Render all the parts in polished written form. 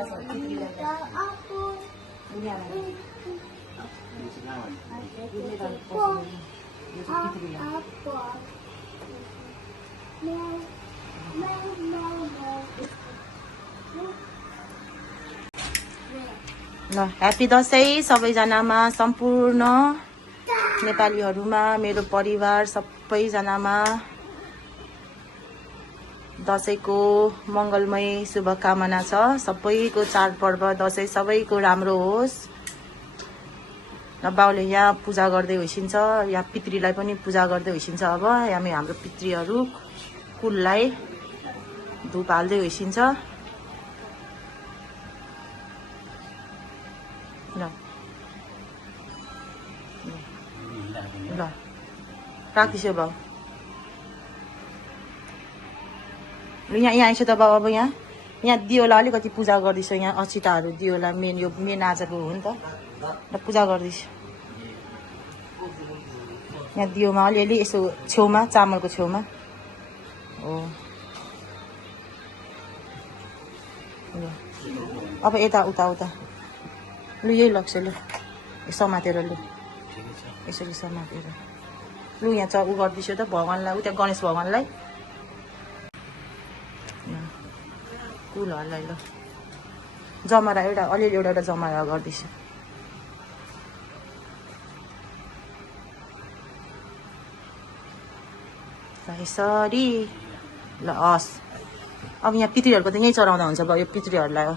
ल ह्याप्पी दसैँ सबैजनामा सम्पूर्ण नेपालीहरूमा मेरो परिवार सबैजनामा दसैँको मङ्गलमय शुभकामना छ। सबैको चाडपर्व दसैँ सबैको राम्रो होस्। र बाउले यहाँ पूजा गर्दै होइसिन्छ, यहाँ पितृलाई पनि पूजा गर्दै होइसिन्छ। अब यहाँ हाम्रो पितृहरू कुललाई धुप हाल्दै होइसिन्छ। ल राखिसक्यो बाउ। यहाँ आइसक्यो त बाउ। अब यहाँ दियोला अलिकति पूजा गर्दैछ। यहाँ अक्षिताहरू दियोला मेन यो मेन आजको हो नि त। र पूजा गर्दैछ यहाँ दियोमा अलिअलि यसो छेउमा चामलको छेउमा हो। अब यता उता उता लु यही लग्छ। लु समातेर लु यसरी समातेर लु यहाँ उ गर्दैछु त भगवान्लाई। उता गणेश भगवान्लाई कुलहरूलाई ल जमरा एउटा अलिअलि एउटा जमरा गर्दैछु। यसरी ल हस्। अब यहाँ पितृहरूको त यहीँ चढाउँदा हुन्छ भयो। यो पितृहरूलाई हो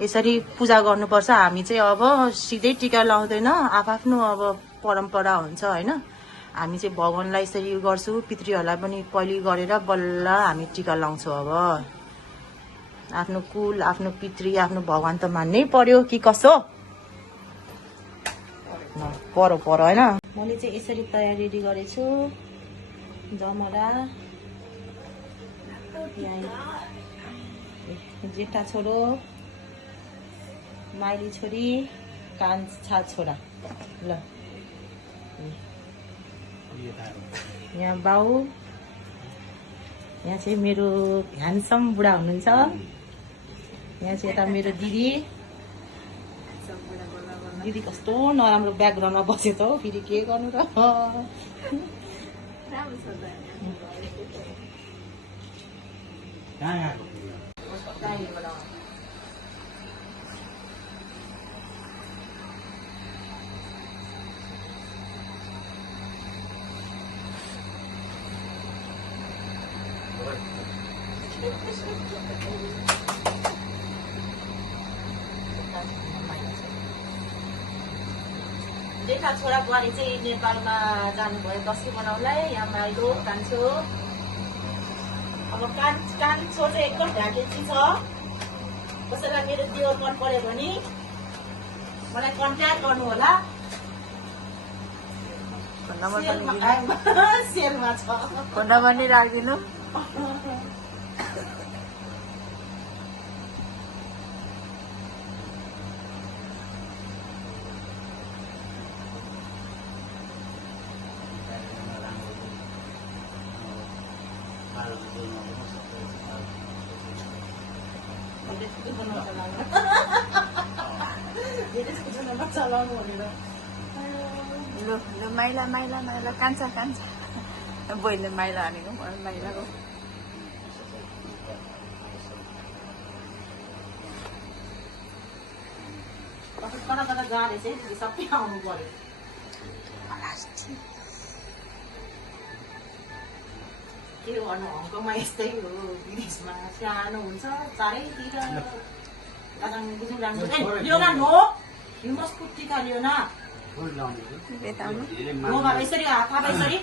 यसरी पूजा गर्नुपर्छ। हामी चाहिँ अब सिधै टिका लाउँदैन, आफ्नो अब परम्परा हुन्छ होइन। हामी चाहिँ भगवान्लाई यसरी गर्छु, पितृहरूलाई पनि पहिले गरेर बल्ल हामी टिका लाउँछौँ। अब आफ्नो कुल, आफ्नो पितृ, आफ्नो भगवान् त मान्नै पर्यो कि कसो परो होइन। मैले चाहिँ यसरी तयारी गरेछु। जमरा जेठा छोरो, माइली छोरी, कान्छा छोरा। ल यहाँ बाउ, यहाँ चाहिँ मेरो ह्यान्डसम बुढा हुनुहुन्छ। यहाँ चाहिँ यता मेरो दिदी। दिदी कस्तो नराम्रो ब्याकग्राउन्डमा बस्यो त हौ। फेरि के गर्नु र। जेठा छोरा बुहारी चाहिँ नेपालमा जानुभयो दसैँ मनाउनलाई। यहाँ माइलो कान्छो। अब कान्छो चाहिँ एकदम भ्याकेन्सी छ। कसैलाई मेरो दियोर मन पर्यो भने मलाई कन्ट्याक्ट गर्नु होला। सेलमा छ। फोन नम्बर नि राखिदिनु। ल माइला माइला माइला कान्छा कान्छा बहिनीले माइला हानेको माइलाको कता कता जाँदै चाहिँ सबै आउनु पर्यो। के गर्नु हङकङमा यस्तै हो। विदेशमा सानो हुन्छ चारैतिर Leona no you must put tika Leona नोमा यसरी हात यसरी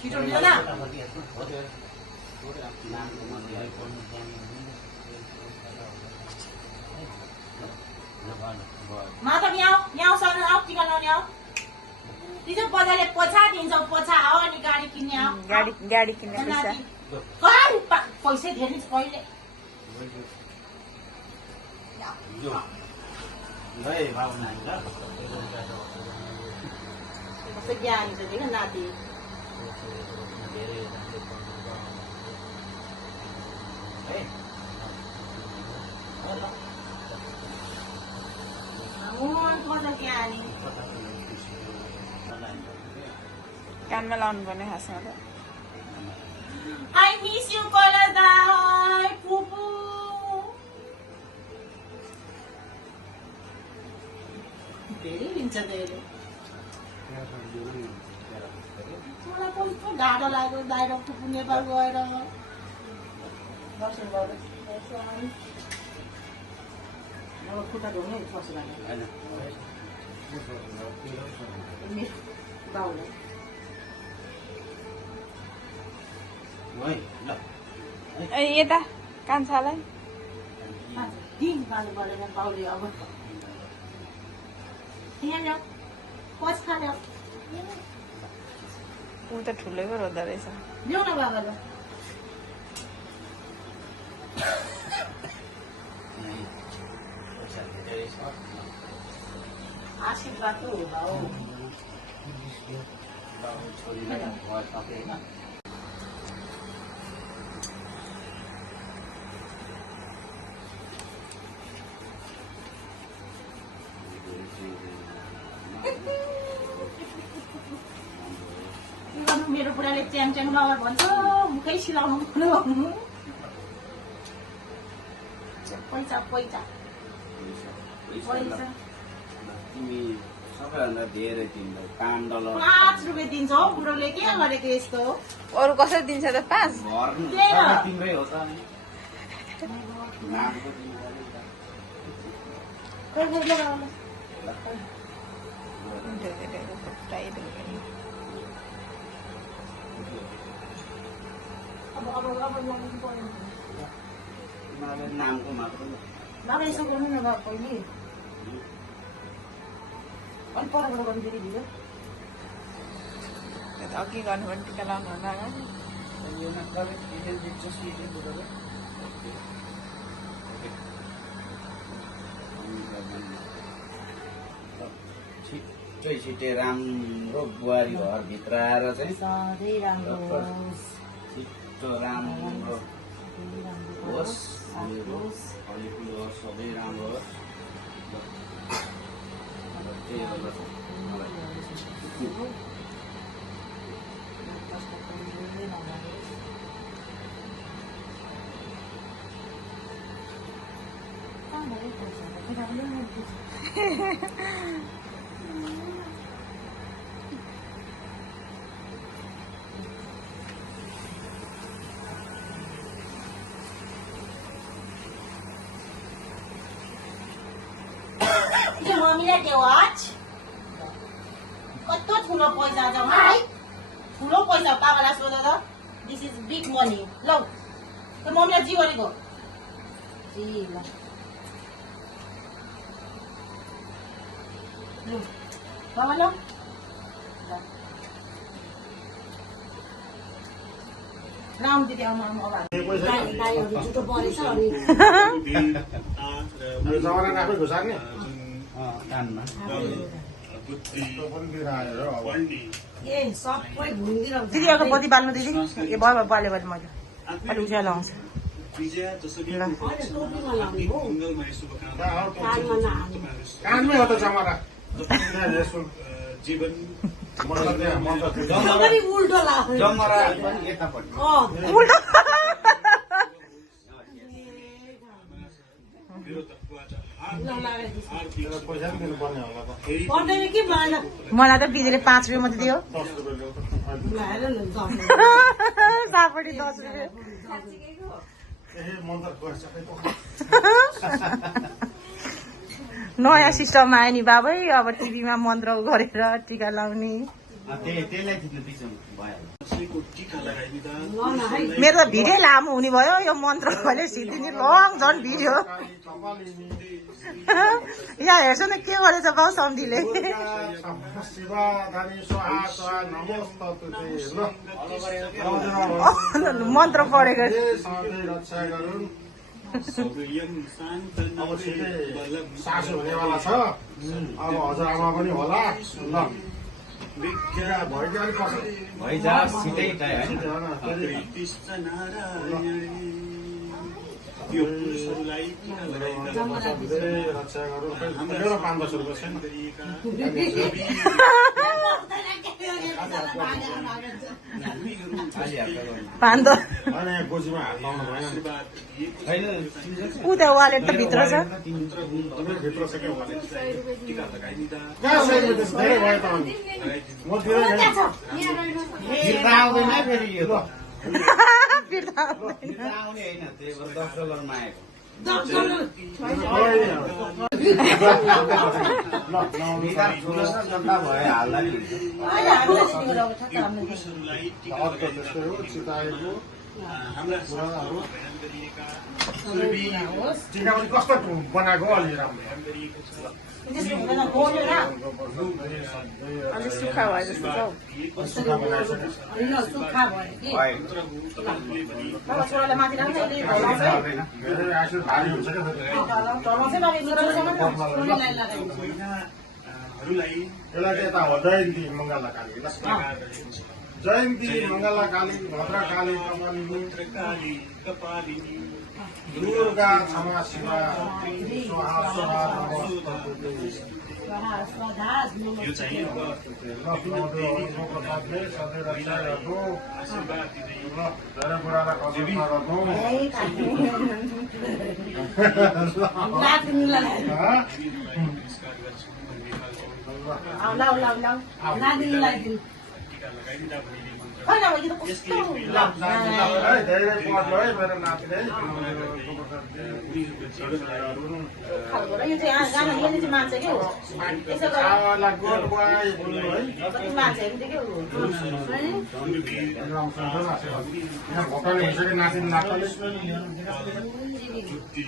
छिटो लियोना। माधव यहाँ यहाँ सर आऊ टिका लाउने आऊ। तिजो बजारले पोछा दिन्छ पोछा आऊ अनि गाडी किन्ने आऊ। गाडी किन्ने पैसा पैसा धेरै पहिले कस्तो ज्ञानी छ देख नाति। कानमा लाउनु पर्ने खासमा त I miss you, Kolada. Pupu. धेरै लिन्छ धेरै मलाई कस्तो ढाडो लाग्यो बाहिर पुपु नेपाल गएर दर्शन गरेर अब खुट्टा धुने कस्तो लाग्यो बाउलाई यता कान्छालाई दिन खानु परेन बाउले अब यहाँ ल्याऊ पच खाल्यो ऊ त ठुलै पो रोँदो रहेछ ल्याउ न बाबालाई आशीर्वाद त होला हौ मेरो बुढाले च्याङ च्याङ लगाएर भन्छ मुखै सिलाउनु पर्यो पैसा पैसा पैसा तिमी सबैभन्दा धेरै तिमीलाई $5 ₹5 दिन्छ हौ बुढोले के गरेको यस्तो अरू कसरी दिन्छ त 5 भर्नु त्यही त। सबै तिम्रै हो त नामको तिमीलाई खै खै लगाउनु अब लगाउनु पर्यो तिमीलाई नामको मात्र बाबा यसो गर्नु न बाबा पहिले अनि परबाट गर्नु फेरि ढिलो अघि गर्नु भने टिका लाउनु होला यो नगर इडेल जस्ट इडेल बुढो छिट्टै छिट्टै राम्रो बुहारी घरभित्र आएर चाहिँ सधैँ राम्रो होस् छिट्टो राम्रो होस् फलिफुल होस् सबै राम्रो होस् त्यही हो मम्मीलाई त्यो वाच कस्तो ठुलो पैसा छ है ठुलो पैसा बाबालाई सोध त दिस इज बिग मनी लौ त्यो मम्मीलाई जी गरेको जी ल बाबा ल राम दिदी आउनु आउनु कानमा दिदीहरूको बत्ती बाल्नु दिदी ए भयो बाल्यो भने मैले अलिक उज्यालो आउँछ कानमै हो त जमारा जीवन उल्टो लाग्यो जमरा पनि यतापट्टि उल्टो पैसा पनि दिनुपर्ने होला त मलाई त बिजुले ₹5 मात्रै दियो सापटी ₹10 नयाँ सिस्टम आयो नि बाबै अब टिभीमा मन्त्र गरेर टिका लाउने त्यसलाई जित्नु दिन्छौँ भइहाल्छ मेरो त भिडियो लामो हुने भयो यो मन्त्र कहिले सिद्धिने लङ झन् भिडियो यहाँ हेर्छ न के गरेछ बाउ सम्धीले मन्त्र पढेको सासु हुनेवाला छ अब हजुरआमा पनि होला ल भइजास् छिटै त्यो पुरुषहरूलाई टीका लगाएका रक्षा गरौँ 500 रुपियाँ छैन पान त होइन यहाँ गोजीमा हात लाउनु भएन ऊ त्यहाँ वालेट त भित्र छ भित्र छ क्या वालेट टीका लगाइदिँदा कहाँ सही रुपियाँ धेरै भयो त अनि म दिँदैन फिर्ता आउँदैन फेरि यो फिर्ता फिर्ता आउने होइन त्यही भएर $10 मा आएको विचार ठुलो छ जनता भयो हाल्दा नि पुरुषहरूलाई टीका चिताएको हाम्रा बयान गरिएका टिका पनि कस्तो बनाएको अलि राम्रो गरिएको छ अलिक सुक्खा भए जस्तो छ हौ। सुक्खा बनाएको छ छोरालाई माथि राख्छ धेरै आखिर भारी हुन्छ क्या हरूलाई यसलाई चाहिँ यता हो जयन्ती मङ्गला काली जयन्ती मङ्गला काली भद्रकाली कपालिनी कपालिनी दुर्गा क्षमा शिवा स्वाहा स्वाहा नमस्ते यो चाहिँ अब प्रसादले सधैँ रक्षा गर्नु आशीर्वाद दिँदै धेरै बुढालाई कदर नगर्नु नमस्कार गर्छु टीका लगाइदिँदा धेरै पढ्नु है मेरो नातिले मान्छ क्या भोकाले हुन्छ कि नातिनी नाच्ने जुत्ती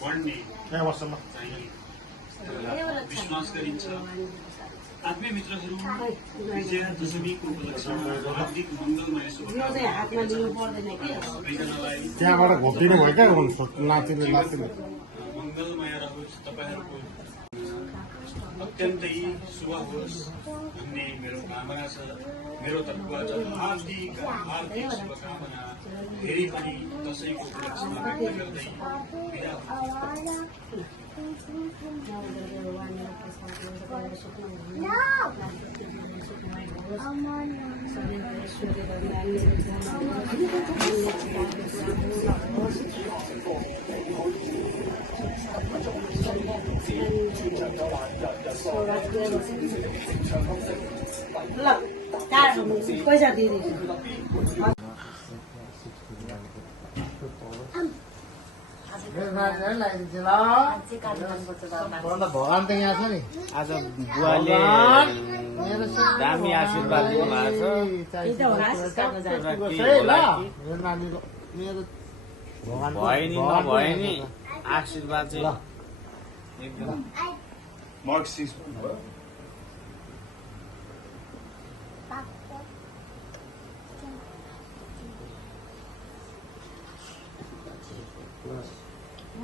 पढ्ने त्यहाँ बस्छ ल विश्वास गरिन्छ आत्मीय मित्रहरू विजया दशमीको उपलक्ष्यमा हार्दिक मङ्गलमय शुभकामना सबैजनालाई त्यहाँबाट घोप्टिनु भयो क्या नातिले नातिले मङ्गलमय रहोस् तपाईँहरूको अत्यन्तै शुभ होस् भन्ने मेरो कामना छ मेरो तर्फबाट हार्दिक हार्दिक शुभकामना फेरि पनि दशैंको उपलक्ष्यमा व्यक्त गर्दै बिदा हुन्छु। ल पैसा दिइदिन्छु भगवान त यहाँ छ नि आज बुवाले दामी आशीर्वाद दिनुभएको छ भयो नि नभए नि आशीर्वाद चाहिँ एकदम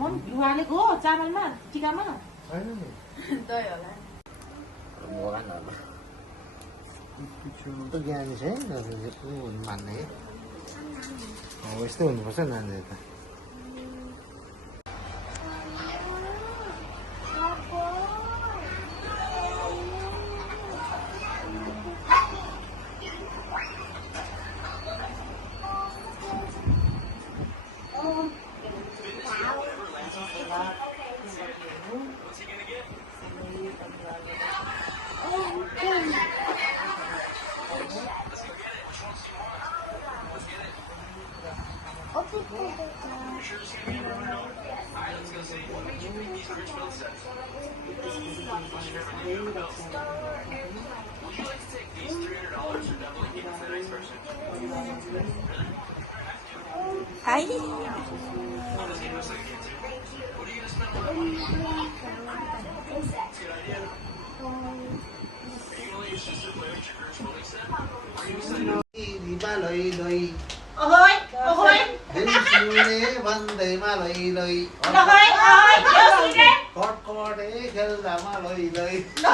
मन उहाँले गो चामलमा टिकामा दही होला ज्ञानी छ मान्ने यस्तो हुनुपर्छ नानी त हाई ओहोइ ओहोइ भन्दैमा लै लै ओहोइ ओहोइ कटकटे खेल्दामा लै लै ल